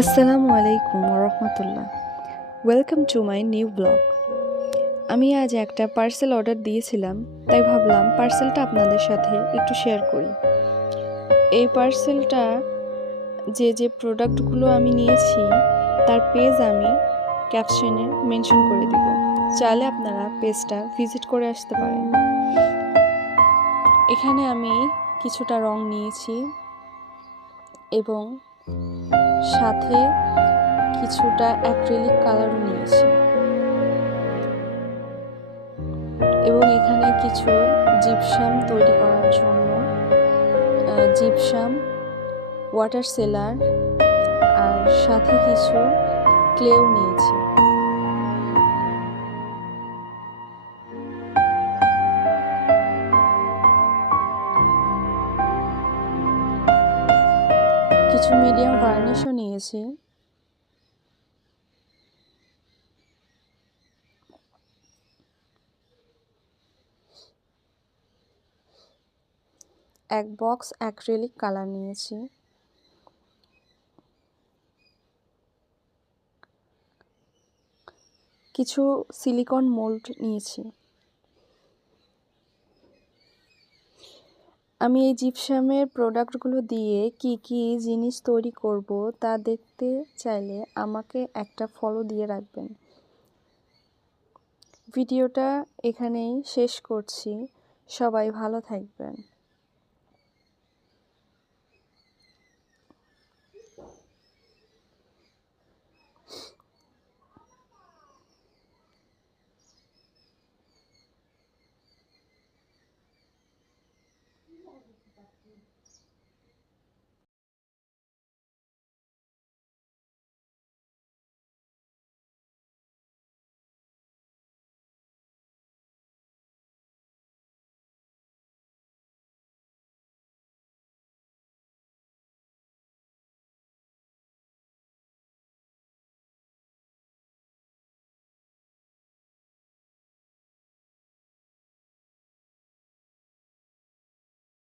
আসসালামু আলাইকুম ওরহমতুল্লাহ। Welcome to my new blog. আমি আজ একটা পার্সেল অর্ডার দিয়েছিলাম, তাই ভাবলাম পার্সেলটা আপনাদের সাথে একটু শেয়ার করি। এই পার্সেলটা যে প্রোডাক্টগুলো আমি নিয়েছি তার পেজ আমি ক্যাপশনে মেনশন করে দিব, চাইলে আপনারা পেজটা ভিজিট করে আসতে পারেন। এখানে আমি কিছুটা রং নিয়েছি এবং সাথে কিছুটা অ্যাক্রিলিক কালারও নিয়েছি এবং এখানে কিছু জিপসাম তৈরি করার জন্য জিপসাম, ওয়াটার সেলার আর সাথে কিছু ক্লেও নিয়েছি। কিছু মিডিয়াম ভার্নিশও নিয়েছি। এক বক্স অ্যাক্রিলিক কালার নিয়েছি। কিছু সিলিকন মোল্ড নিয়েছি। আমি এই জিপসামের প্রোডাক্টগুলো দিয়ে কি কি জিনিস তৈরি করব তা দেখতে চাইলে আমাকে একটা ফলো দিয়ে রাখবেন। ভিডিওটা এখানেই শেষ করছি। সবাই ভালো থাকবেন।